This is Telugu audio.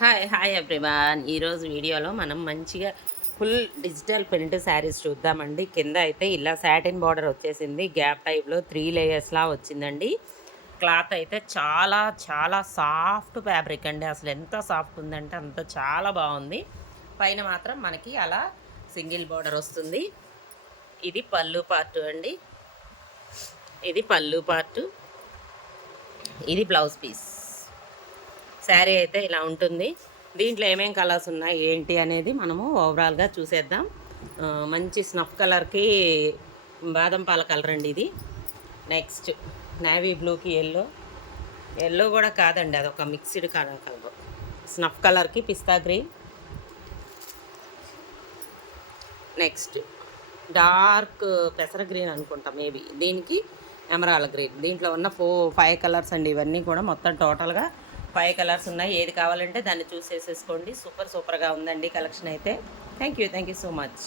Hi hi everyone. ఈరోజు వీడియోలో మనం మంచిగా ఫుల్ డిజిటల్ ప్రింట్ శారీస్ చూద్దామండి. కింద అయితే ఇలా సాటిన్ బార్డర్ వచ్చేసింది, గ్యాప్ టైప్లో 3 లేయర్స్లా వచ్చిందండి. క్లాత్ అయితే చాలా చాలా సాఫ్ట్ ఫ్యాబ్రిక్ అండి. అసలు ఎంత సాఫ్ట్ ఉందంటే అంత చాలా బాగుంది. పైన మాత్రం మనకి అలా సింగిల్ బార్డర్ వస్తుంది. ఇది పళ్ళు పార్ట్ అండి, ఇది పళ్ళు పార్ట్, ఇది బ్లౌజ్ పీస్. శారీ అయితే ఇలా ఉంటుంది. దీంట్లో ఏమేం కలర్స్ ఉన్నాయి ఏంటి అనేది మనము ఓవరాల్గా చూసేద్దాం. మంచి స్నఫ్ కలర్కి బాదం పాల కలర్ అండి ఇది. నెక్స్ట్ నేవీ బ్లూకి ఎల్లో, ఎల్లో కూడా కాదండి, అదొక మిక్స్డ్ కలర్. స్నఫ్ కలర్కి పిస్తా గ్రీన్. నెక్స్ట్ డార్క్ పెసర గ్రీన్ అనుకుంటా మేబీ, దీనికి ఎమరాల్డ్ గ్రీన్. దీంట్లో ఉన్న 5 కలర్స్ అండి ఇవన్నీ కూడా. మొత్తం టోటల్గా 5 కలర్స్ ఉన్నాయి. ఏది కావాలంటే దాన్ని చూస్ చేసేసుకోండి. సూపర్గా ఉందండి కలెక్షన్ అయితే. Thank you so much.